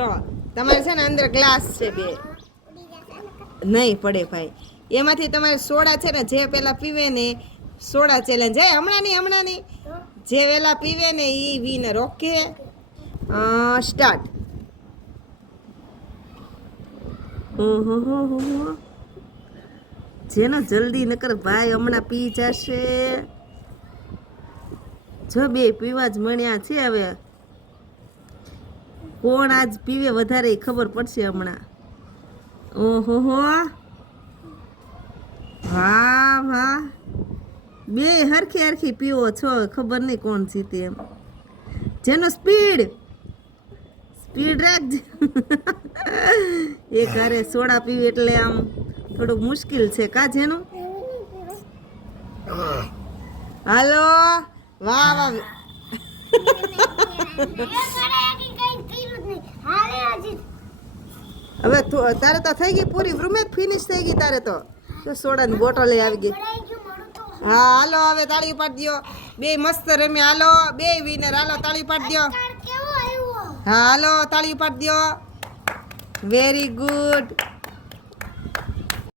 જો તમારે છે ને અંદર ગ્લાસ છે બે નહીં પડે ભાઈ એમાંથી તમારે સોડા છે ને જે પેલા પીવે ને સોડા ચેલેન્જ હમણાં નહીં જે વેલા પીવે ને ઈ વિનર ઓકે સ્ટાર્ટ જેનો જલ્દી નકર ભાઈ હમણાં પી જશે જો બે પીવા જ મળ્યા છે હવે કોણ આજ પીવે વધારે ખબર પડશે હમણાં ઓહો વાહ વાહ બે હરખી પીવો છો ખબર નહીં કોણ જીતે એમ જેનો સ્પીડ રાખજે એક હારે સોડા પીવી એટલે આમ થોડુંક મુશ્કેલ છે કા જેનું હાલો વાહ વાહ હવે તારે તો થઈ ગઈ પૂરી વૃમેજ ફિનિશ થઈ ગઈ તારે તો સોડાની બોટલ આવી ગઈ હા હાલો હવે તાળી પાડી દો બે મસ્ત રમે હાલો બે વિનર હાલો તાળી પાડી દો હા હાલો તાળી પાડી દો વેરી ગુડ